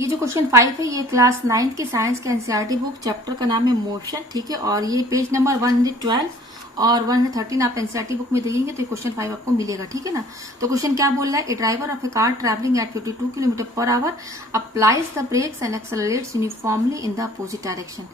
ये जो क्वेश्चन 5 है ये क्लास 9 की साइंस के एनसीईआरटी बुक चैप्टर का नाम है मोशन, ठीक है। और ये पेज नंबर 112 और 113 आप एनसीईआरटी बुक में देखेंगे तो ये क्वेश्चन 5 आपको मिलेगा, ठीक है ना। तो क्वेश्चन क्या बोल रहा है, a driver of a car travelling at 52 kilometre per hour applies the brakes and accelerates uniformly in the opposite direction.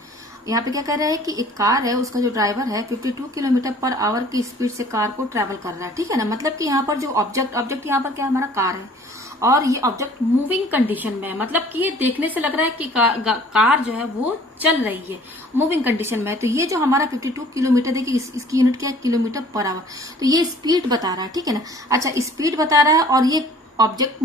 यहाँ पे क्या कह रहा है कि एक कार है, उसका जो ड्राइवर है 52 किलोमीटर पर आवर की स्पीड से कार को ट्रेवल कर रहा है, ठीक है ना। मतलब कि यहाँ पर जो ऑब्जेक्ट यहाँ पर क्या हमारा कार है और ये ऑब्जेक्ट मूविंग कंडीशन में है। मतलब कि ये देखने से लग रहा है कि कार जो है वो चल रही है, मूविंग कंडीशन में है। तो ये जो हमारा 52 किलोमीटर, देखिए इसकी यूनिट क्या है, किलोमीटर पर आवर। तो ये स्पीड बता रहा है, ठीक है ना। अच्छा, स्पीड बता रहा है और ये ऑब्जेक्ट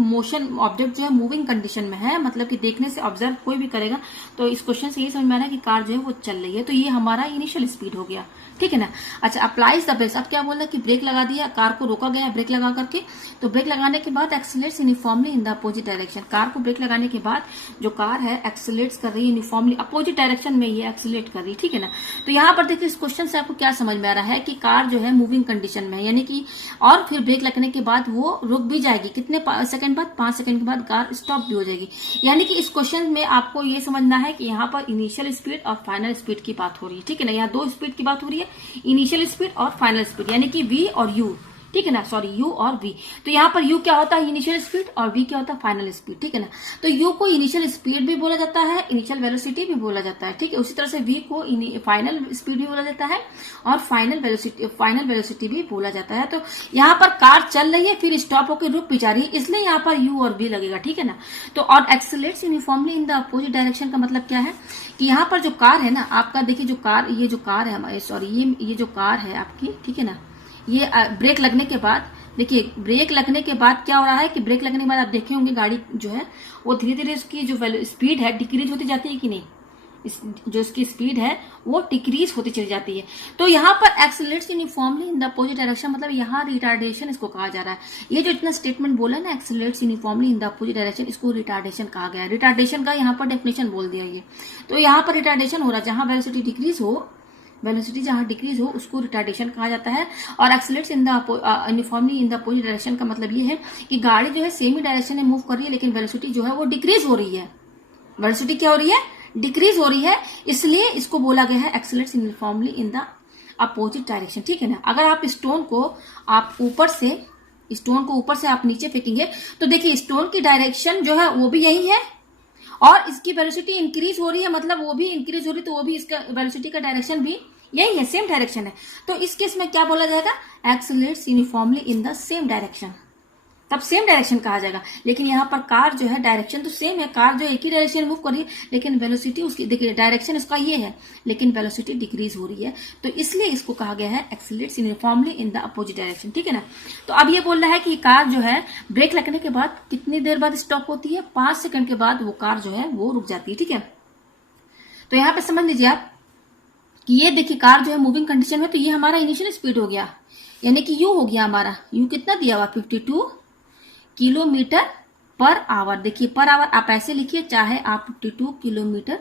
जो है मूविंग कंडीशन में है। मतलब कि देखने से ऑब्जर्व कोई भी करेगा तो इस क्वेश्चन से ये समझ में आ रहा है कि कार जो है वो चल रही है। तो ये हमारा इनिशियल स्पीड हो गया, ठीक है ना। अच्छा, अप्लाइज द ब्रेक्स, अब क्या बोल रहा है कि ब्रेक लगा दिया, कार को रोका गया ब्रेक लगा करके। तो ब्रेक लगाने के बाद accelerates uniformly in the opposite direction. Car को ब्रेक लगाने के बाद जो कार है एक्सेलरेट्स कर रही है यूनिफॉर्मली अपोजिट डायरेक्शन में, ये एक्सेलरेट कर रही है, ठीक है ना। तो यहाँ पर देखिए इस क्वेश्चन से आपको क्या समझ में आ रहा है कि कार जो है मूविंग कंडीशन में है, यानी कि और फिर ब्रेक लगने के बाद वो रुक भी जाएगी। कितने सेकंड बाद, 5 सेकंड के बाद कार स्टॉप भी हो जाएगी। यानी कि इस क्वेश्चन में आपको ये समझना है कि यहाँ पर इनिशियल स्पीड और फाइनल स्पीड की बात हो रही है, ठीक है ना। यहाँ दो स्पीड की बात हो रही है, इनिशियल स्पीड और फाइनल स्पीड, यानी कि v और u, ठीक है ना। सॉरी, u और v। तो यहाँ पर u क्या होता है, इनिशियल स्पीड, और v क्या होता है, फाइनल स्पीड, ठीक है ना। तो u को इनिशियल स्पीड भी बोला जाता है, इनिशियल वेलोसिटी भी बोला जाता है, ठीक है। उसी तरह से v को फाइनल स्पीड भी बोला जाता है और फाइनल वेलोसिटी भी बोला जाता है। तो यहाँ पर कार चल रही है, फिर स्टॉप होकर रुक भी जा रही है, इसलिए यहाँ पर u और v लगेगा, ठीक है ना। तो और accelerates uniformly in the opposite direction का मतलब क्या है कि यहाँ पर जो कार है ना आपका, देखिए ये जो कार है हमारे, सॉरी ये जो कार है आपकी, ठीक है ना। ये ब्रेक लगने के बाद, देखिए ब्रेक लगने के बाद क्या हो रहा है कि ब्रेक लगने के बाद आप देखे होंगे गाड़ी जो है वो धीरे धीरे उसकी जो स्पीड है डिक्रीज होती जाती है कि नहीं, जो इसकी स्पीड है वो डिक्रीज होती चली जाती है। तो यहाँ पर accelerates uniformly in the opposite direction, मतलब यहाँ रिटार्डेशन इसको कहा जा रहा है। ये जो इतना स्टेटमेंट बोला ना, accelerates uniformly in the opposite direction, इसको रिटार्डेशन कहा गया है। रिटार्डेशन का यहाँ पर डेफिनेशन बोल दिया ये। तो यहाँ पर रिटार्डेशन हो रहा है, जहां वेलोसिटी जहां डिक्रीज हो उसको रिटार्डेशन कहा जाता है। और accelerates in the uniformly in the opposite direction का मतलब ये है कि गाड़ी जो है सेम ही डायरेक्शन में मूव कर रही है, लेकिन वेलोसिटी जो है वो डिक्रीज हो रही है। वेलोसिटी क्या हो रही है, डिक्रीज हो रही है, इसलिए इसको बोला गया है accelerates uniformly in the opposite direction, ठीक है ना। अगर आप स्टोन को ऊपर से आप नीचे फेंकेंगे तो देखिए स्टोन की डायरेक्शन जो है वो भी यही है और इसकी वेलोसिटी इंक्रीज हो रही है, मतलब वो भी इंक्रीज हो रही है, तो वो भी इसका वेलोसिटी का डायरेक्शन भी यही है, सेम डायरेक्शन है। तो इस केस में क्या बोला जाएगा, accelerates uniformly in the same direction, तब सेम डायरेक्शन कहा जाएगा। लेकिन यहाँ पर कार जो है डायरेक्शन तो सेम है, कार जो एक ही डायरेक्शन मूव कर रही है, लेकिन वेलोसिटी उसकी, देखिए डायरेक्शन उसका ये है लेकिन वेलोसिटी डिक्रीज हो रही है, तो इसलिए इसको कहा गया है accelerates uniformly in the opposite direction, ठीक है ना। तो अब ये बोल रहा है कि कार जो है ब्रेक लगने के बाद कितनी देर बाद स्टॉप होती है, 5 सेकंड के बाद वो कार जो है वो रुक जाती है, ठीक है। तो यहाँ पे समझ लीजिए आप कि ये देखिए कार जो है मूविंग कंडीशन में, तो ये हमारा इनिशियल स्पीड हो गया, यानी कि यू हो गया हमारा, यू कितना दिया हुआ 52 किलोमीटर पर आवर। देखिए पर आवर आप ऐसे लिखिए, चाहे आप 52 किलोमीटर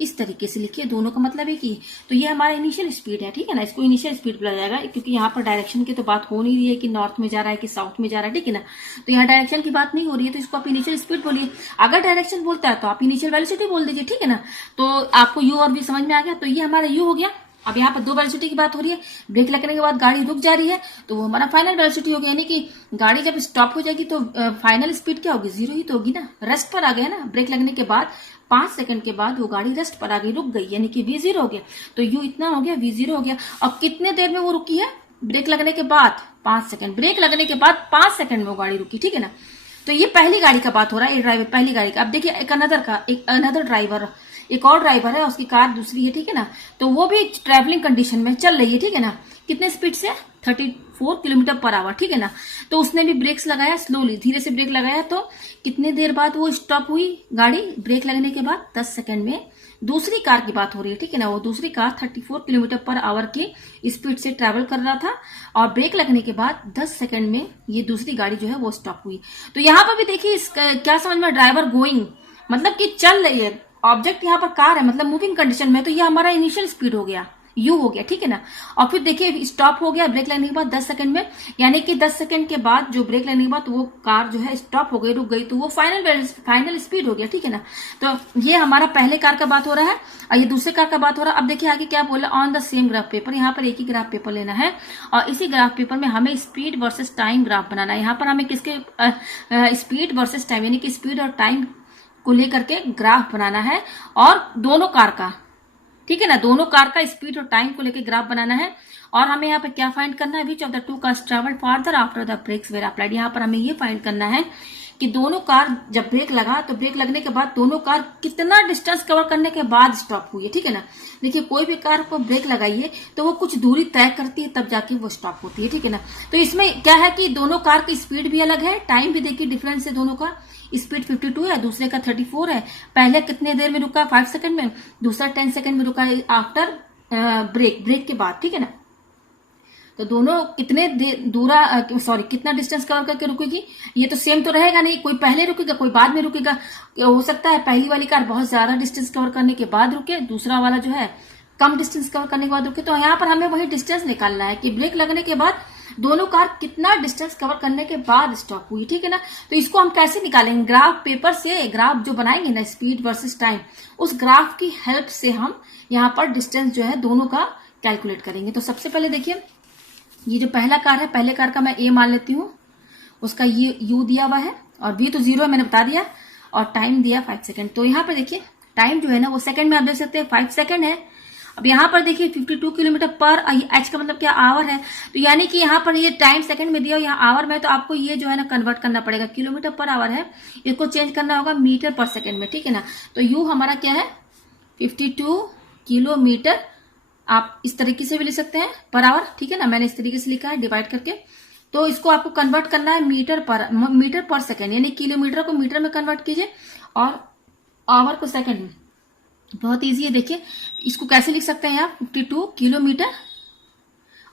इस तरीके से लिखिए, दोनों का मतलब एक ही। तो ये हमारा इनिशियल स्पीड है, ठीक है ना। इसको इनिशियल स्पीड बोला जाएगा क्योंकि यहाँ पर डायरेक्शन की तो बात हो नहीं रही है कि नॉर्थ में जा रहा है कि साउथ में जा रहा है, ठीक है ना। तो यहाँ डायरेक्शन की बात नहीं हो रही है, तो इसको आप इनिशियल स्पीड बोलिए। अगर डायरेक्शन बोलता है तो आप इनिशियल वेलोसिटी बोल दीजिए, ठीक है ना। तो आपको यू और वी समझ में आ गया, तो ये हमारा यू हो गया। अब यहाँ पर दो वेलोसिटी की बात हो रही है, ब्रेक लगने के बाद गाड़ी रुक जा रही है तो वो हमारा फाइनल वेलोसिटी हो गया, यानी कि गाड़ी जब स्टॉप हो जाएगी तो फाइनल स्पीड क्या होगी, 0 ही तो होगी ना, रेस्ट पर आ गया ना। ब्रेक लगने के बाद 5 सेकंड के बाद वो गाड़ी रेस्ट पर आ गई, रुक गई, यानी कि v0 हो गया। तो u इतना हो गया, v0 हो गया। अब कितने देर में वो रुकी है, ब्रेक लगने के बाद 5 सेकंड, ब्रेक लगने के बाद 5 सेकंड में वो गाड़ी रुकी, ठीक है ना। तो ये पहली गाड़ी का बात हो रहा है, ये ड्राइवर पहली गाड़ी का। अब देखिए एक अनदर ड्राइवर, एक और ड्राइवर है, उसकी कार दूसरी है, ठीक है ना। तो वो भी ट्रैवलिंग कंडीशन में चल रही है, ठीक है ना। कितने स्पीड से, 34 किलोमीटर पर आवर, ठीक है ना। तो उसने भी ब्रेक्स लगाया, स्लोली धीरे से ब्रेक लगाया, तो कितने देर बाद वो स्टॉप हुई गाड़ी, ब्रेक लगने के बाद 10 सेकंड में। दूसरी कार की बात हो रही है, ठीक है ना। वो दूसरी कार 34 किलोमीटर पर आवर की स्पीड से ट्रेवल कर रहा था और ब्रेक लगने के बाद 10 सेकंड में ये दूसरी गाड़ी जो है वो स्टॉप हुई। तो यहाँ पर भी देखिए क्या समझ में, ड्राइवर गोइंग मतलब कि चल रही है, ऑब्जेक्ट यहाँ पर कार है, मतलब मूविंग कंडीशन में, तो ये हमारा इनिशियल स्पीड हो गया, यू हो गया, ठीक है ना। और फिर देखिए स्टॉप हो गया ब्रेक लगने के बाद 10 सेकंड में, यानी कि 10 सेकंड के बाद जो ब्रेक लगने के बाद वो कार जो है स्टॉप हो गई, रुक गई, तो वो फाइनल स्पीड हो गया, ठीक है ना। तो ये हमारा पहले कार का बात हो रहा है और ये दूसरे कार का बात हो रहा है। अब देखिए आगे क्या बोला, on the same graph paper, यहाँ पर एक ही ग्राफ पेपर लेना है और इसी ग्राफ पेपर में हमें स्पीड वर्सेस टाइम ग्राफ बनाना है। यहाँ पर हमें किसके स्पीड वर्सेस टाइम यानी कि स्पीड और टाइम को लेकर के ग्राफ बनाना है और दोनों कार का, ठीक है ना, दोनों कार का स्पीड और टाइम को लेकर ग्राफ बनाना है। और हमें यहाँ पे क्या फाइंड करना है, which of the two cars travelled farther after the brakes were applied. यहाँ पर हमें ये फाइंड करना है कि दोनों कार जब ब्रेक लगा तो ब्रेक लगने के बाद दोनों कार कितना डिस्टेंस कवर करने के बाद स्टॉप हुई है, ठीक है ना। देखिए कोई भी कार को ब्रेक लगाइए तो वो कुछ दूरी तय करती है तब जाके वो स्टॉप होती है, ठीक है ना। तो इसमें क्या है कि दोनों कार की स्पीड भी अलग है, टाइम भी देखिए डिफरेंस है, दोनों का स्पीड 52 है, दूसरे का 34 है। पहले कितने देर में रुका 5 सेकंड में, दूसरा 10 सेकंड में रुका आफ्टर ब्रेक के बाद, ठीक है ना। तो दोनों कितने कितना डिस्टेंस कवर करके रुकेगी, ये तो सेम तो रहेगा नहीं, कोई पहले रुकेगा कोई बाद में रुकेगा। हो सकता है पहली वाली कार बहुत ज्यादा डिस्टेंस कवर करने के बाद रुके, दूसरा वाला जो है कम डिस्टेंस कवर करने के बाद रुके। तो यहाँ पर हमें वही डिस्टेंस निकालना है कि ब्रेक लगने के बाद दोनों कार कितना डिस्टेंस कवर करने के बाद स्टॉप हुई, ठीक है ना। तो इसको हम कैसे निकालेंगे, ग्राफ पेपर से ग्राफ जो बनाएंगे ना स्पीड वर्सेस टाइम, उस ग्राफ की हेल्प से हम यहाँ पर डिस्टेंस जो है दोनों का कैलकुलेट करेंगे। तो सबसे पहले देखिए ये जो पहला कार है, पहले कार का मैं ए मान लेती हूँ, उसका ये यू दिया हुआ है और बी तो 0 है मैंने बता दिया, और टाइम दिया 5 सेकंड। तो यहाँ पर देखिए टाइम जो है ना वो सेकंड में आप देख सकते हैं 5 सेकंड है। अब यहाँ पर देखिए 52 किलोमीटर पर, एच का मतलब क्या आवर है, तो यानी कि यहाँ पर ये टाइम सेकंड में दिया और यहाँ आवर में, तो आपको ये जो है ना कन्वर्ट करना पड़ेगा, किलोमीटर पर आवर है, इसको चेंज करना होगा मीटर पर सेकंड में, ठीक है ना। तो यू हमारा क्या है 52 किलोमीटर, आप इस तरीके से भी लिख सकते हैं पर आवर, ठीक है ना, मैंने इस तरीके से लिखा है डिवाइड करके। तो इसको आपको कन्वर्ट करना है मीटर पर सेकंड, यानी किलोमीटर को मीटर में कन्वर्ट कीजिए और आवर को सेकंड में। बहुत इजी है, देखिए इसको कैसे लिख सकते हैं आप 52 किलोमीटर,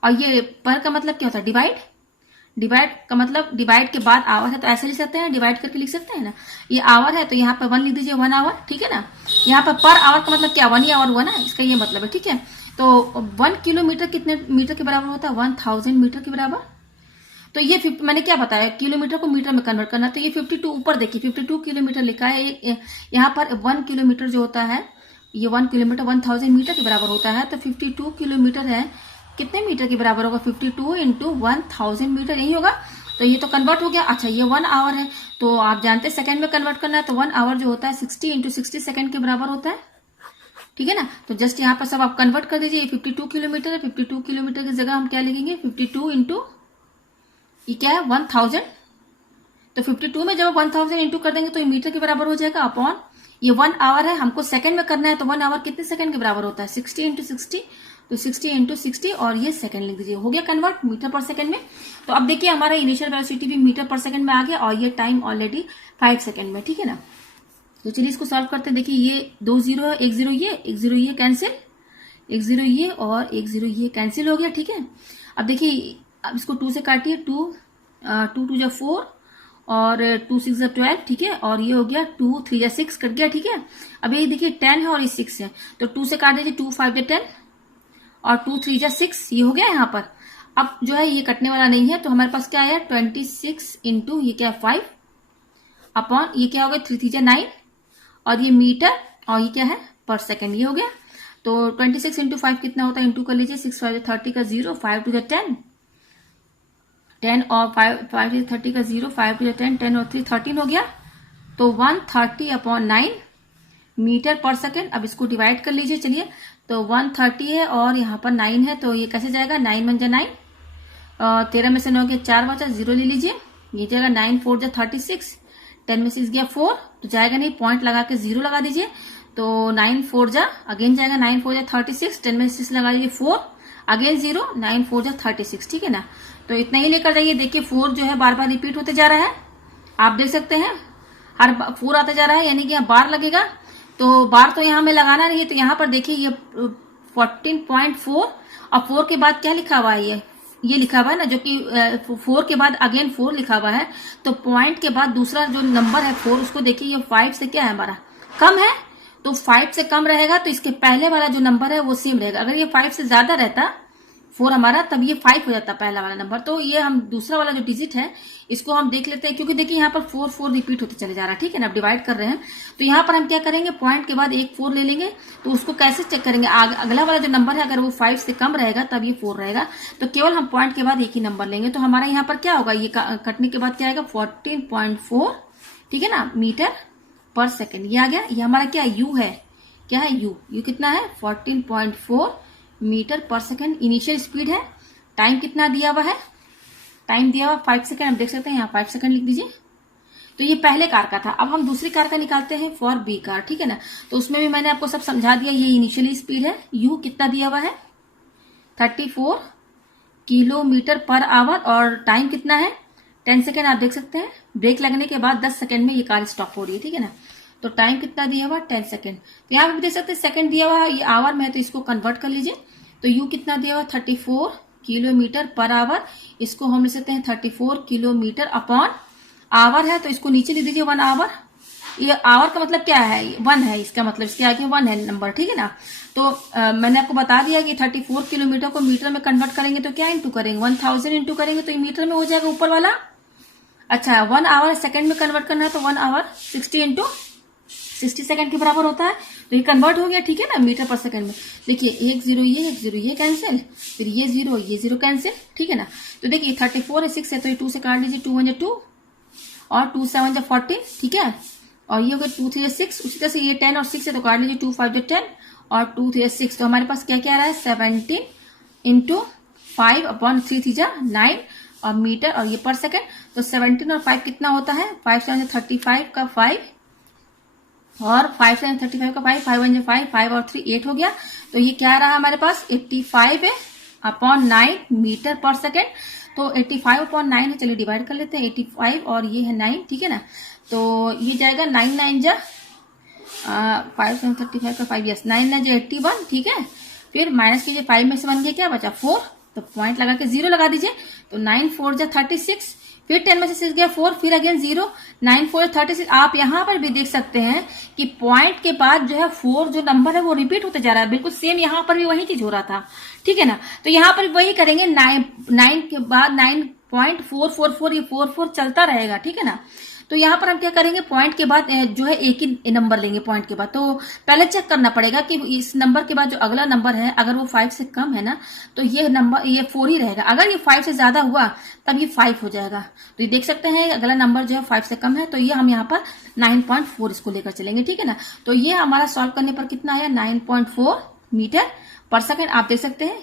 और ये पर का मतलब क्या होता है डिवाइड का मतलब डिवाइड के बाद आवर है, तो ऐसे लिख सकते हैं, डिवाइड करके लिख सकते हैं ना। ये आवर है तो यहाँ पर 1 लिख दीजिए, 1 आवर, ठीक है ना। यहाँ पर आवर का मतलब क्या 1 आवर हुआ ना, इसका ये मतलब है, ठीक है। तो 1 किलोमीटर कितने मीटर के बराबर होता है, 1000 मीटर के बराबर। तो ये मैंने क्या बताया, किलोमीटर को मीटर में कन्वर्ट करना, तो ये 52 ऊपर देखिए 52 किलोमीटर लिखा है, यहाँ पर 1 किलोमीटर जो होता है, ये 1 किलोमीटर 1000 मीटर के बराबर होता है। तो 52 किलोमीटर है, कितने मीटर के बराबर होगा, 52 इंटू 1000 मीटर, यही होगा। तो ये तो कन्वर्ट हो गया। अच्छा ये 1 आवर है, तो आप जानते हैं सेकंड में कन्वर्ट करना है, तो 1 आवर जो होता है 60 इंटू 60 सेकंड के बराबर होता है, ठीक है ना। तो जस्ट यहाँ पर सब आप कन्वर्ट कर दीजिए, 52 किलोमीटर है, 52 किलोमीटर की जगह हम क्या लिखेंगे 52 इंटू ये क्या है 1000। तो 52 में जब 1000 इंटू कर देंगे तो ये मीटर के बराबर हो जाएगा, अपॉन ये 1 आवर है, हमको सेकंड में करना है, तो 1 आवर कितने सेकंड के बराबर होता है 60 इंटू 60, तो 60 इंटू 60 और ये सेकंड लिख दीजिए, हो गया कन्वर्ट मीटर पर सेकंड में। तो अब देखिए हमारा इनिशियल वेलोसिटी भी मीटर पर सेकंड में आ गया और ये टाइम ऑलरेडी 5 सेकंड में, ठीक है ना। तो चलिए इसको सॉल्व करते हैं। देखिए ये 2 0 है, 1 0 ये, 1 0 ये कैंसिल, 1 0 ये और 1 0 ये कैंसिल हो गया, ठीक है। अब देखिए अब इसको 2 से काटिए, 2 2 जा 4 और 2 6 जा 12, ठीक है, और ये हो गया 2 3 जा 6 कट गया, ठीक है। अब ये देखिए 10 है और ये 6 है, तो 2 से काट दीजिए, 2 5 जा 10 और 2 3 जा 6, ये हो गया यहाँ पर। अब जो है ये कटने वाला नहीं है, तो हमारे पास क्या आया 26 इंटू ये क्या 5 अपॉन ये क्या हो गया 3 3 जा 9 और ये मीटर और ये क्या है पर सेकंड, ये हो गया। तो 26 इंटू 5 कितना होता है, इंटू कर लीजिए, 6 5 30 का 0, 5 2 जा 10 10 और 5 30 का 0, 5 2 जा 10, 10 और 3 13 हो गया। तो 130 अपॉन 9 मीटर पर सेकंड। अब इसको डिवाइड कर लीजिए, चलिए, तो 130 है और यहाँ पर 9 है, तो ये कैसे जाएगा 9 1 जा 9, 13 में से 9 गया 4 बचा, 0 ले लीजिए, ये जाएगा 9 4 जा 36, 10 में 6 गया 4, तो जाएगा नहीं, पॉइंट लगा के 0 लगा दीजिए, तो 9 4 जा अगेन जाएगा 9 4 जा 36, 10 में 6 लगा लीजिए 4, अगेन 0, 9 4 जा 36, ठीक है ना। तो इतना ही लेकर जाइए। देखिए 4 जो है बार बार रिपीट होते जा रहा है, आप देख सकते हैं हर 4 आता जा रहा है, यानी कि यहाँ बार लगेगा, तो बार तो यहाँ में लगाना नहीं है। तो यहाँ पर देखिए ये 14.4 और 4 के बाद क्या लिखा हुआ है, ये लिखा हुआ है ना, जो कि 4 के बाद अगेन 4 लिखा हुआ है, तो पॉइंट के बाद दूसरा जो नंबर है 4, उसको देखिए ये 5 से क्या है हमारा कम है, तो 5 से कम रहेगा तो इसके पहले वाला जो नंबर है वो सेम रहेगा। अगर ये 5 से ज्यादा रहता 4 हमारा, तब ये 5 हो जाता पहला वाला नंबर। तो ये हम दूसरा वाला जो डिजिट है इसको हम देख लेते हैं, क्योंकि देखिए यहाँ पर 4 4 रिपीट होते चले जा रहा है, ठीक है ना, अब डिवाइड कर रहे हैं। तो यहाँ पर हम क्या करेंगे, पॉइंट के बाद एक 4 ले लेंगे। तो उसको कैसे चेक करेंगे, अगला वाला जो नंबर है अगर वो 5 से कम रहेगा तब ये 4 रहेगा, तो केवल हम पॉइंट के बाद एक ही नंबर लेंगे। तो हमारा यहाँ पर क्या होगा, ये कटने के बाद क्या आएगा 14.4, ठीक है ना, मीटर पर सेकेंड। ये आ गया, ये हमारा क्या यू है, क्या है यू कितना है 14.4 मीटर पर सेकेंड इनिशियल स्पीड है। टाइम कितना दिया हुआ है, टाइम दिया हुआ 5 सेकेंड, आप देख सकते हैं यहाँ 5 सेकेंड लिख दीजिए। तो ये पहले कार का था। अब हम दूसरी कार का निकालते हैं फॉर बी कार, ठीक है ना। तो उसमें भी मैंने आपको सब समझा दिया। ये इनिशियली स्पीड है, यू कितना दिया हुआ है 34 किलोमीटर पर आवर, और टाइम कितना है 10 सेकेंड, आप देख सकते हैं। ब्रेक लगने के बाद 10 सेकेंड में ये कार स्टॉप हो रही है, ठीक है ना। तो टाइम कितना दिया हुआ 10 सेकेंड। तो यहाँ पे देख सकते हैं सेकेंड दिया हुआ है, ये आवर में है तो इसको कन्वर्ट कर लीजिए। तो यू कितना दिया हुआ 34 किलोमीटर पर आवर, इसको हम लिख सकते हैं 34 किलोमीटर अपॉन आवर है तो इसको नीचे लिख दीजिए 1 आवर। ये आवर का मतलब क्या है, 1 है, इसका मतलब इसके आगे 1 है नंबर, ठीक है ना। तो मैंने आपको बता दिया कि 34 किलोमीटर को मीटर में कन्वर्ट करेंगे तो क्या इंटू करेंगे 1000 इंटू करेंगे तो ये मीटर में हो जाएगा ऊपर वाला। अच्छा 1 आवर सेकंड में कन्वर्ट करना है तो 1 आवर 60 इंटू 60 सेकंड के बराबर होता है। तो ये कन्वर्ट हो गया, ठीक है ना, मीटर पर सेकंड में। देखिए 1 0 ये कैंसिल, फिर ये 0 कैंसिल, ठीक है ना। तो देखिए 34 है 6 है तो ये 2 से काट लीजिए, 2 1 जा 2 और 2 7 जा 14, ठीक है। और ये हो गया 2 3 जा 6, उसी तरह से ये 10 और 6 है तो काट लीजिए, 2 5 जा 10 और 2 3 जा 6। तो हमारे पास क्या क्या आ रहा है 17 इंटू 5 अपॉन 3 3 जा 9 और मीटर, और ये पर सेकंड। तो 17 और 5 कितना होता है 5 7 35 का 5 और 5 7 35 का 5 5 1 5 5 और 3 8 हो गया। तो ये क्या रहा हमारे पास 85 है अपॉन 9 मीटर पर सेकेंड। तो 85 अपॉन 9 है, चलिए डिवाइड कर लेते हैं 85 और ये है 9, ठीक है ना। तो ये जाएगा 9 9 जा 5 7 35 का 5, यस 9 9 जा 81, ठीक है। फिर माइनस कीजिए 5 में से 1 गया, क्या बचा 4, तो पॉइंट लगा के 0 लगा दीजिए। तो 9 4 जा 36, फिर 10 में से 6 गया 4, फिर अगेन 0, 9 4 36। आप यहाँ पर भी देख सकते हैं कि पॉइंट के बाद जो है 4 जो नंबर है वो रिपीट होते जा रहा है, बिल्कुल सेम यहाँ पर भी वही चीज हो रहा था, ठीक है ना। तो यहाँ पर वही करेंगे, 9 के बाद 9.444 ये 4 4 चलता रहेगा, ठीक है ना। तो यहाँ पर हम क्या करेंगे, पॉइंट के बाद जो है एक ही नंबर लेंगे पॉइंट के बाद। तो पहले चेक करना पड़ेगा कि इस नंबर के बाद जो अगला नंबर है अगर वो 5 से कम है ना तो ये नंबर ये 4 ही रहेगा। अगर ये 5 से ज्यादा हुआ तब ये 5 हो जाएगा। तो ये देख सकते हैं अगला नंबर जो है 5 से कम है, तो ये हम यहाँ पर 9.4 इसको लेकर चलेंगे, ठीक है ना। तो ये हमारा सॉल्व करने पर कितना आया 9.4 मीटर पर सेकेंड, आप देख सकते हैं,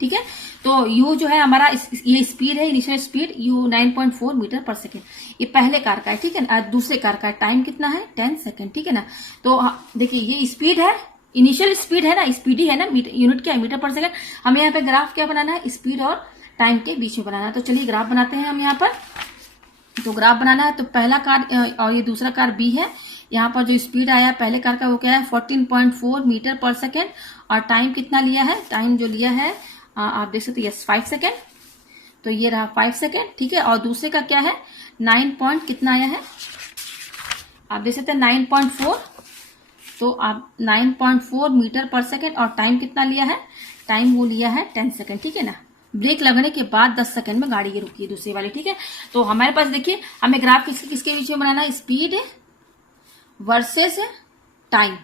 ठीक है। तो u जो है हमारा ये स्पीड है, इनिशियल स्पीड u 9.4 मीटर पर सेकेंड, ये पहले कार का है, ठीक है ना। दूसरे कार का टाइम कितना है 10 सेकेंड, ठीक है ना। तो देखिए ये स्पीड है, इनिशियल स्पीड है ना, स्पीड ही है ना, यूनिट क्या है मीटर पर सेकेंड। हमें यहाँ पे ग्राफ क्या बनाना है, स्पीड और टाइम के बीच में बनाना है। तो चलिए ग्राफ बनाते हैं हम यहाँ पर। तो ग्राफ बनाना है तो पहला कार और ये दूसरा कार बी है। यहाँ पर जो स्पीड आया पहले कार का वो क्या है 14.4 मीटर पर सेकेंड, और टाइम कितना लिया है, टाइम जो लिया है आप देख सकते हैं यस 5 सेकेंड। तो ये रहा 5 सेकेंड, ठीक है। और दूसरे का क्या है 9 पॉइंट कितना आया है, आप देख सकते हैं 9.4। तो आप 9.4 मीटर पर सेकेंड, और टाइम कितना लिया है, टाइम वो लिया है 10 सेकेंड, ठीक है ना। ब्रेक लगने के बाद 10 सेकेंड में गाड़ी ये रुकी है दूसरी वाली, ठीक है। तो हमारे पास देखिए हमें ग्राफ किसके बीच में बनाना है, स्पीड वर्सेस टाइम।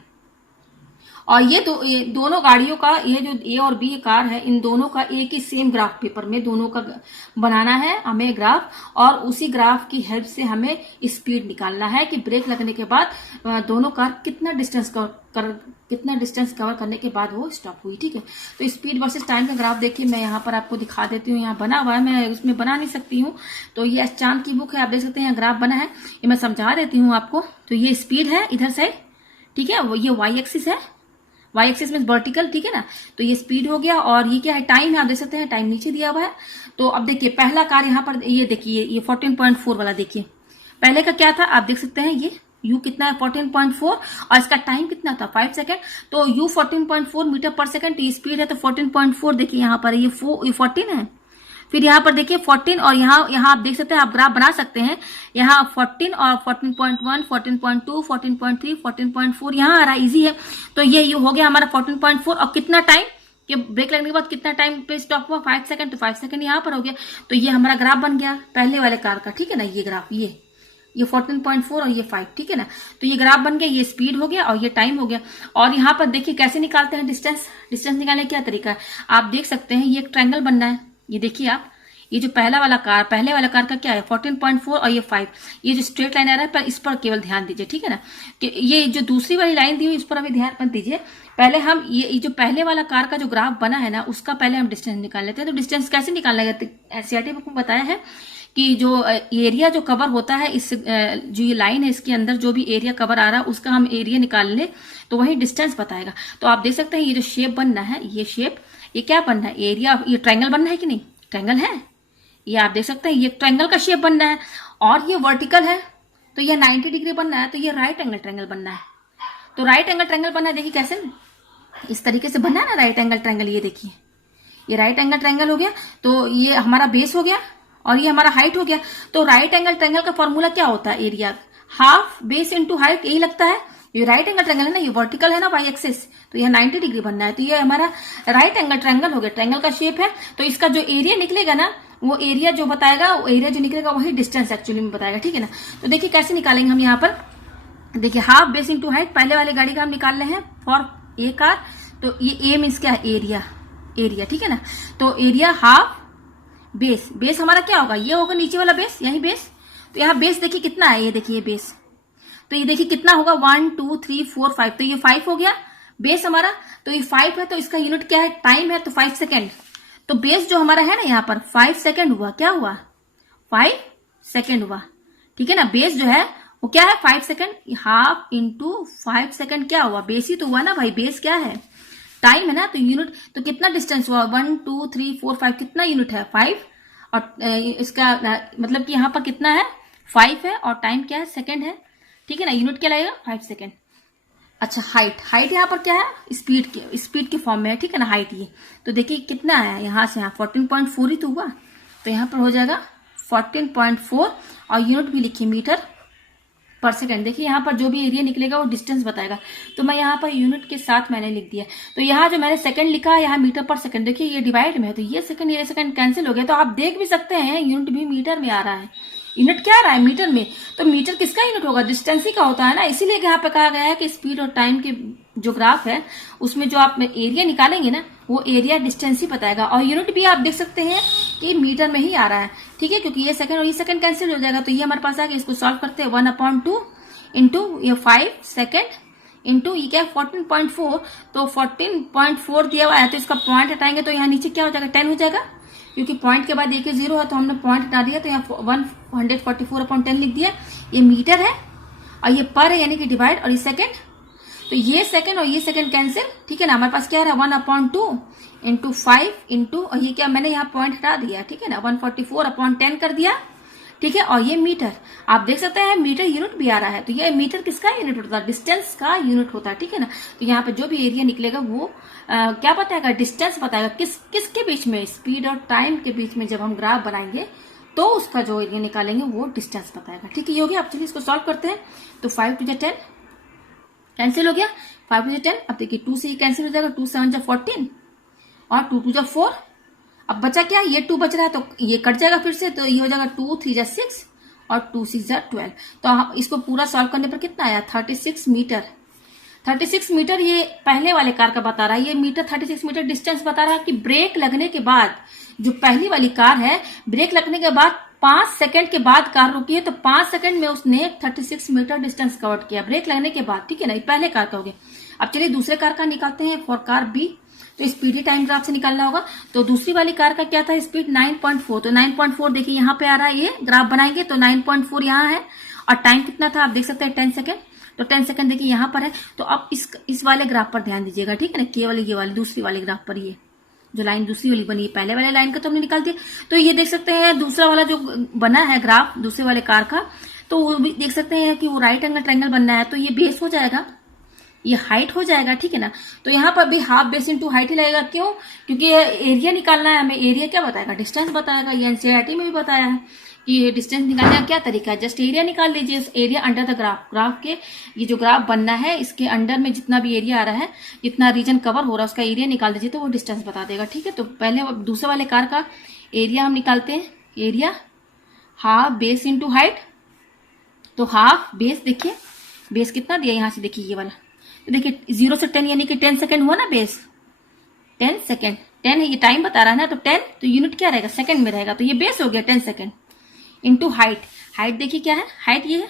और ये दोनों गाड़ियों का, ये जो ए और बी कार है, इन दोनों का एक ही सेम ग्राफ पेपर में दोनों का बनाना है हमें ग्राफ, और उसी ग्राफ की हेल्प से हमें स्पीड निकालना है कि ब्रेक लगने के बाद दोनों कार कितना डिस्टेंस कवर करने के बाद वो स्टॉप हुई, ठीक है। तो स्पीड वर्सेस टाइम का ग्राफ देखिए मैं यहाँ पर आपको दिखा देती हूँ। यहाँ बना हुआ है, मैं उसमें बना नहीं सकती हूँ। तो ये चांद की बुक है, आप देख सकते हैं यहाँ ग्राफ बना है, ये मैं समझा देती हूँ आपको। तो ये स्पीड है इधर से, ठीक है, ये वाई एक्सिस है, वाई एक्सिस में वर्टिकल, ठीक है ना। तो ये स्पीड हो गया, और ये क्या है टाइम है, आप देख सकते हैं टाइम नीचे दिया हुआ है। तो अब देखिए पहला कार यहाँ पर ये देखिए ये 14.4 वाला देखिए, पहले का क्या था आप देख सकते हैं, ये u कितना है 14.4 और इसका टाइम कितना था 5 सेकेंड। तो u 14.4 मीटर पर सेकेंड, स्पीड है तो 14.4 देखिए यहाँ पर ये 14 है, फिर यहाँ पर देखिए 14 और यहाँ आप देख सकते हैं, आप ग्राफ बना सकते हैं। यहाँ 14 और 14.1, 14.2, 14.3, 14.4 यहाँ आ रहा है, इजी है। तो ये हो गया हमारा 14.4। और कितना टाइम कि ब्रेक लगने के बाद कितना टाइम पे स्टॉप हुआ, 5 सेकंड, तो 5 सेकंड यहाँ पर हो गया। तो ये हमारा ग्राफ बन गया पहले वाले कार का, ठीक है ना। ये ग्राफ ये 14.4 और ये 5, ठीक है ना। तो ये ग्राफ बन गया, ये स्पीड हो गया और ये टाइम हो गया। और यहाँ पर देखिए कैसे निकालते हैं डिस्टेंस निकालने का क्या तरीका है, आप देख सकते हैं। ये एक ट्रायंगल बनना है, ये देखिए आप, ये जो पहले वाला कार का क्या है 14.4 और ये 5, ये जो स्ट्रेट लाइन आ रहा है, पर इस पर केवल ध्यान दीजिए, ठीक है ना। कि ये जो दूसरी वाली लाइन दी हुई इस पर अभी ध्यान मत दीजिए। पहले हम ये जो पहले वाला कार का जो ग्राफ बना है ना, उसका पहले हम डिस्टेंस निकाल लेते हैं। तो डिस्टेंस कैसे निकालना है, एनसीईआरटी बुक में बताया है कि जो एरिया जो कवर होता है, इस जो ये लाइन है इसके अंदर जो भी एरिया कवर आ रहा है उसका हम एरिया निकाल लें तो वही डिस्टेंस बताएगा। तो आप देख सकते हैं ये जो शेप बनना है, ये शेप, ये क्या बनना है, एरिया, ये ट्रायंगल बनना है कि नहीं, ट्रायंगल है, ये आप देख सकते हैं ये ट्रायंगल का शेप बनना है। और ये वर्टिकल है तो ये 90 डिग्री बनना है, तो ये राइट एंगल ट्रायंगल बनना है। तो राइट एंगल ट्रायंगल बनना है, देखिए कैसे, इस तरीके से बनना है ना राइट एंगल ट्रायंगल। ये देखिए ये राइट एंगल ट्रायंगल हो गया। तो ये हमारा बेस हो गया और ये हमारा हाइट हो गया। तो राइट एंगल ट्रायंगल का फॉर्मूला क्या होता है, area half base into height, यही लगता है। ये राइट एंगल ट्रायंगल है ना, ये वर्टिकल है ना वाई एक्सिस, तो ये 90 डिग्री बनना है। तो ये हमारा राइट एंगल ट्रायंगल हो गया, ट्रायंगल का शेप है। तो इसका जो एरिया निकलेगा ना, वो एरिया जो बताएगा, वो एरिया जो निकलेगा वही डिस्टेंस एक्चुअली में बताएगा, ठीक है ना। तो देखिए कैसे निकालेंगे हम यहाँ पर, देखिए हाफ बेस इंटू हाइट, पहले वाले गाड़ी का हम निकाल रहे हैं फॉर ए कार। तो ये ए मीन्स क्या है, एरिया, ठीक है ना। तो एरिया हाफ बेस हमारा क्या होगा, ये होगा नीचे वाला बेस, यही बेस। तो यहाँ बेस देखिए कितना है, ये देखिए बेस, तो ये देखिए कितना होगा 1 2 3 4 5, तो ये 5 हो गया बेस हमारा। तो ये 5 है, तो इसका यूनिट क्या है, टाइम है, तो 5 सेकेंड। तो बेस जो हमारा है ना यहाँ पर 5 सेकेंड हुआ, क्या हुआ 5 सेकेंड हुआ, ठीक है ना। बेस जो है वो क्या है 5 सेकेंड, हाफ इंटू 5 सेकेंड क्या हुआ, बेस ही तो हुआ ना भाई, बेस क्या है टाइम है ना। तो यूनिट, तो कितना डिस्टेंस हुआ 1 2 3 4 5, कितना यूनिट है 5। और इसका मतलब कि यहाँ पर कितना है 5 है और टाइम क्या है सेकेंड है, ठीक है ना। यूनिट क्या लगेगा 5 सेकेंड। अच्छा हाइट यहाँ पर क्या है, स्पीड के फॉर्म में है, ठीक है ना हाइट। ये तो देखिए कितना है, यहाँ से यहाँ 14.4 ही तो हुआ, तो यहाँ पर हो जाएगा 14.4 और यूनिट भी लिखिए मीटर पर सेकंड। देखिए यहाँ पर जो भी एरिया निकलेगा वो डिस्टेंस बताएगा। तो मैं यहाँ पर यूनिट के साथ मैंने लिख दिया। तो यहाँ जो मैंने सेकंड लिखा है, यहाँ मीटर पर सेकंड, देखिए ये डिवाइड में है, तो ये सेकंड कैंसिल हो गया। तो आप देख भी सकते हैं यूनिट भी मीटर में आ रहा है, यूनिट क्या आ रहा है मीटर में। तो मीटर किसका यूनिट होगा, डिस्टेंस ही का होता है ना। इसीलिए यहाँ पे कहा गया है कि स्पीड और टाइम के जो ग्राफ है उसमें जो आप एरिया निकालेंगे ना, वो एरिया डिस्टेंस ही बताएगा। और यूनिट भी आप देख सकते हैं कि मीटर में ही आ रहा है, ठीक है, क्योंकि ये सेकंड और ये सेकंड कैंसिल हो जाएगा। तो ये हमारे पास आ गया, इसको सॉल्व करते हैं 1/2 इंटू ये 5 सेकेंड इंटू ये क्या है 14.4। तो 14.4 दिया हुआ है, तो इसका पॉइंट हटाएंगे तो यहाँ नीचे क्या हो जाएगा 10 हो जाएगा, क्योंकि पॉइंट के बाद एक 0 है तो हमने पॉइंट हटा दिया, तो यहाँ 144/10 लिख दिया। ये मीटर है और ये पर है यानी कि डिवाइड, और ये सेकंड, तो ये सेकंड और ये सेकंड कैंसिल, ठीक है ना। हमारे पास क्या है 1/2 इंटू 5 इंटू, और ये क्या मैंने यहाँ पॉइंट हटा दिया, ठीक है ना, 144/10 कर दिया, ठीक है। और ये मीटर आप देख सकते हैं, मीटर यूनिट भी आ रहा है। तो ये मीटर किसका यूनिट होता है, डिस्टेंस का यूनिट होता है, ठीक है ना। तो यहाँ पे जो भी एरिया निकलेगा वो क्या बताएगा, डिस्टेंस बताएगा, किसके बीच में, स्पीड और टाइम के बीच में। जब हम ग्राफ बनाएंगे तो उसका जो एरिया निकालेंगे वो डिस्टेंस बताएगा, ठीक है। ये हो गया। अब चलिए इसको सॉल्व करते हैं। तो 5 × 10 कैंसिल हो गया, 5 × 10। अब देखिए 2 से ही कैंसिल हो जाएगा, 2 7 × 14 और 2 2 × 4। अब बचा क्या, ये 2 बच रहा है, तो ये कट जाएगा फिर से, तो ये हो जाएगा 2 3 × 6 और 2 6 × 12। तो इसको पूरा सॉल्व करने पर कितना आया 36 मीटर। 36 मीटर ये पहले वाले कार का बता रहा है, ये मीटर 36 मीटर डिस्टेंस बता रहा है कि ब्रेक लगने के बाद, जो पहली वाली कार है, ब्रेक लगने के बाद 5 सेकंड के बाद कार रुकी है, तो 5 सेकंड में उसने 36 मीटर डिस्टेंस कवर किया ब्रेक लगने के बाद, ठीक है ना। ये पहले कार का हो गया। अब चलिए दूसरे कार का निकालते हैं, फॉर कार बी। तो स्पीड ही टाइम ग्राफ से निकालना होगा। तो दूसरी वाली कार का क्या था, स्पीड 9.4। तो 9.4 देखिए यहाँ पे आ रहा है, ये ग्राफ बनाएंगे तो 9.4 यहाँ है, और टाइम कितना था आप देख सकते हैं 10 सेकंड। तो 10 सेकंड देखिए यहाँ पर है। तो अब इस वाले ग्राफ पर ध्यान दीजिएगा, ठीक है ना, केवल ये वाली दूसरी वाली ग्राफ पर, ये जो लाइन दूसरी वाली बनी है, पहले वाले लाइन का तो हमने निकाल दिया। तो ये देख सकते हैं दूसरा वाला जो बना है ग्राफ दूसरे वाले कार का, तो वो भी देख सकते हैं कि वो राइट एंगल ट्रायंगल बनना है, तो ये बेस हो जाएगा, ये हाइट हो जाएगा, ठीक है ना। तो यहाँ पर भी हाफ बेस इंटू हाइट ही लगेगा, क्यों? क्योंकि ये एरिया निकालना है हमें। एरिया क्या बताएगा? डिस्टेंस बताएगा। ये एनसीईआरटी में भी बताया है कि ये डिस्टेंस निकालने का क्या तरीका है, जस्ट एरिया निकाल लीजिए। Area under the graph, graph के ये जो ग्राफ बनना है इसके अंडर में जितना भी एरिया आ रहा है, जितना रीजन कवर हो रहा है उसका एरिया निकाल दीजिए तो वो डिस्टेंस बता देगा, ठीक है। तो पहले दूसरे वाले कार का एरिया हम निकालते हैं। Area half base into height, तो हाफ बेस, देखिए बेस कितना दिया यहाँ से, देखिए ये वाला, तो देखिए 0 से 10 यानी कि 10 सेकेंड हुआ ना बेस, 10 सेकेंड, 10 है ये टाइम बता रहा है ना, तो 10 तो यूनिट क्या रहेगा, सेकंड में रहेगा, तो ये बेस हो गया 10 सेकेंड इंटू हाइट। हाइट देखिए क्या है, हाइट ये है,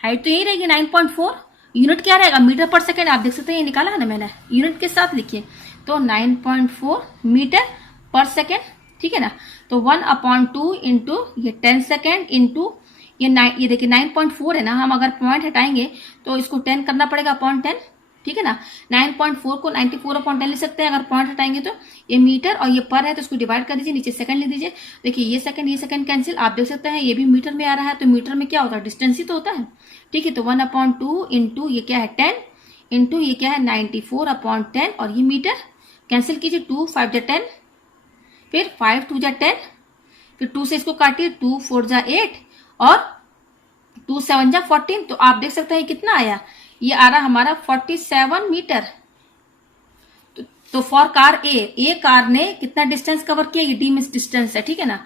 हाइट तो यही रहेगी 9.4, यूनिट क्या रहेगा, मीटर पर सेकेंड। आप देख सकते हैं ये निकाला है ना मैंने, यूनिट के साथ लिखिए, तो 9.4 मीटर पर सेकेंड, ठीक है ना। तो 1/2 इंटू ये 10 सेकेंड इंटू ये देखिए 9.4 है ना, हम अगर पॉइंट हटाएंगे तो इसको 10 करना पड़ेगा अपॉन 10, ठीक है ना। 9.4 को 94/10 लिख सकते हैं अगर पॉइंट हटाएंगे तो। ये मीटर और ये पर है तो इसको डिवाइड कर दीजिए, नीचे सेकंड लिख दीजिए। देखिए ये सेकंड कैंसिल, आप देख सकते हैं ये भी मीटर में आ रहा है, तो मीटर में क्या होता है, डिस्टेंस ही तो होता है, ठीक है। तो 1/2 इंटू ये क्या है 10 इंटू ये क्या है 94/10 और ये मीटर कैंसिल कीजिए, 2 5 जा 10, फिर 5 2 जा 10, फिर 2 से इसको काटिए, 2 4 जा 8 और 2 7 जा 14। तो आप देख सकते हैं कितना आया, ये आ रहा हमारा 47 मीटर। तो फॉर कार ए कार ने कितना डिस्टेंस कवर किया, ये डी में डिस्टेंस है, ठीक है ना।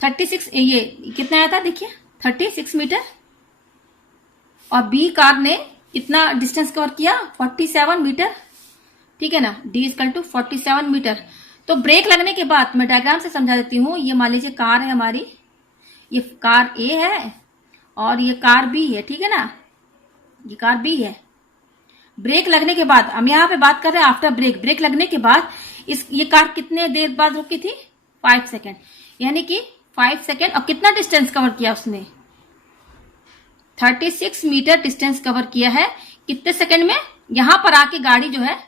36, ये कितना आया था देखिए 36 मीटर, और बी कार ने कितना डिस्टेंस कवर किया 47 मीटर, ठीक है ना। D equal to 47 metre. तो ब्रेक लगने के बाद मैं डायग्राम से समझा देती हूँ। ये मान लीजिए कार है हमारी, ये कार ए है और ये कार बी है, ठीक है ना, ये कार बी है। ब्रेक लगने के बाद हम यहाँ पे बात कर रहे हैं आफ्टर ब्रेक, ब्रेक लगने के बाद ये कार कितने देर बाद रुकी थी, 5 सेकेंड, यानी कि 5 सेकेंड। और कितना डिस्टेंस कवर किया उसने, 36 मीटर डिस्टेंस कवर किया है कितने सेकेंड में। यहां पर आके गाड़ी जो है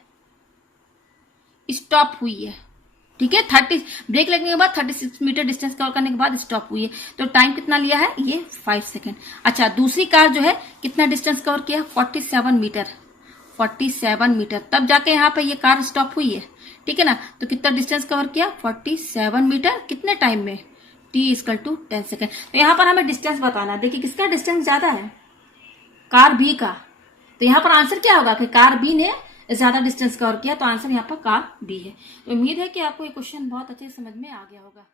स्टॉप हुई है, ठीक है। 30 ब्रेक लगने के बाद 36 मीटर डिस्टेंस कवर करने के बाद स्टॉप हुई है, तो टाइम कितना लिया है, ये 5 सेकेंड। अच्छा, दूसरी कार जो है कितना डिस्टेंस कवर किया, 47 मीटर, 47 मीटर, तब जाके यहाँ पे ये कार स्टॉप हुई है, ठीक है ना। तो कितना डिस्टेंस कवर किया, 47 मीटर, कितने टाइम में, t इक्वल टू 10 सेकेंड। तो यहाँ पर हमें डिस्टेंस बताना है। देखिए किसका डिस्टेंस ज्यादा है, कार बी का। तो यहाँ पर आंसर क्या होगा कि कार बी ने ज्यादा डिस्टेंस कवर किया, तो आंसर यहाँ पर कार बी है। तो उम्मीद है कि आपको ये क्वेश्चन बहुत अच्छे से समझ में आ गया होगा।